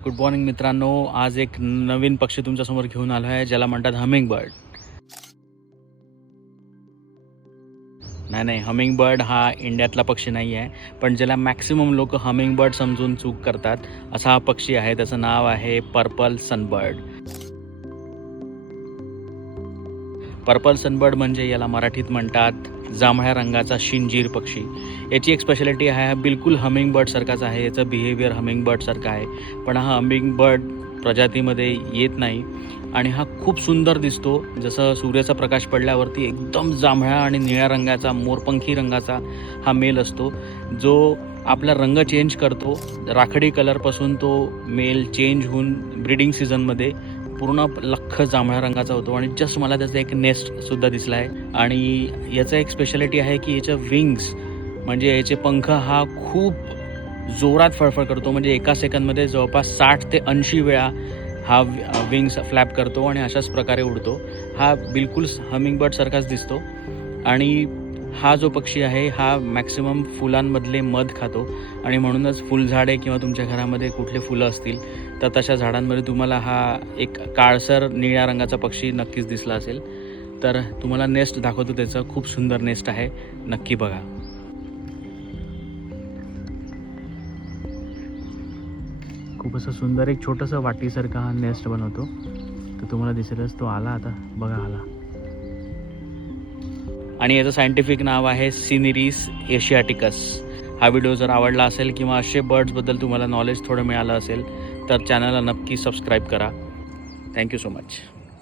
Good morning मित्रांनो, आज एक नवीन पक्षी तुमच्यासमोर घेऊन आलो आहे ज्याला म्हणतात हमिंग बर्ड. नाही, हमिंग बर्ड हा इंडियातला पक्षी नाही आहे, पण ज्याला मॅक्सिमम लोक हमिंग बर्ड समजून चूक करतात असा हा पक्षी आहे. त्याचं नाव आहे पर्पल सनबर्ड. पर्पल सनबर्ड म्हणजे याला मराठीत म्हणतात जांभळ्या रंगाचा शिंजीर पक्षी. याची एक स्पेशालिटी आहे, हा बिलकुल हमिंग बर्डसारखाच आहे. याचं बिहेवियर हमिंग बर्डसारखं आहे, पण हा हमिंग बर्ड प्रजातीमध्ये येत नाही आणि हा खूप सुंदर दिसतो. जसं सूर्याचा प्रकाश पडल्यावरती एकदम जांभळ्या आणि निळ्या रंगाचा मोरपंखी रंगाचा हा मेल असतो, जो आपला रंग चेंज करतो. राखडी कलरपासून तो मेल चेंज होऊन ब्रीडिंग सीझनमध्ये पूर्ण लख्ख जांभळ्या रंगाचा होतो. आणि जस्ट मला त्याचा एक नेस्टसुद्धा दिसला आहे. आणि याचं एक स्पेशालिटी आहे की याच्या विंग्स म्हणजे याचे पंख हा खूप जोरात फळफळ करतो. म्हणजे एका सेकंदमध्ये जवळपास 60 ते 80 वेळा हा विंग्स फ्लॅप करतो आणि अशाच प्रकारे उडतो. हा बिलकुल हमिंग बर्डसारखाच दिसतो. आणि हा जो पक्षी आहे हा मॅक्सिमम फुलांमधले मध खातो आणि म्हणूनच फुलझाडे किंवा तुमच्या घरामध्ये कुठले फुलं असतील तर तशा झाडांमध्ये तुम्हाला हा एक काळसर निळ्या रंगाचा पक्षी नक्कीच दिसला असेल. तर तुम्हाला नेस्ट दाखवतो, त्याचं खूप सुंदर नेस्ट आहे, नक्की बघा. खूप असं सुंदर एक छोटंसं वाटीसारखा हा नेस्ट बनवतो. तर तुम्हाला दिसेलच, तो आला आता बघा, आला. आणि याचं सायंटिफिक नाव आहे सिनिरिस एशियाटिकस. हा व्हिडिओ जर आवडला असेल किंवा असे बर्ड्सबद्दल तुम्हाला नॉलेज थोडं मिळालं असेल तर चॅनलला नक्की सबस्क्राईब करा. Thank you so much.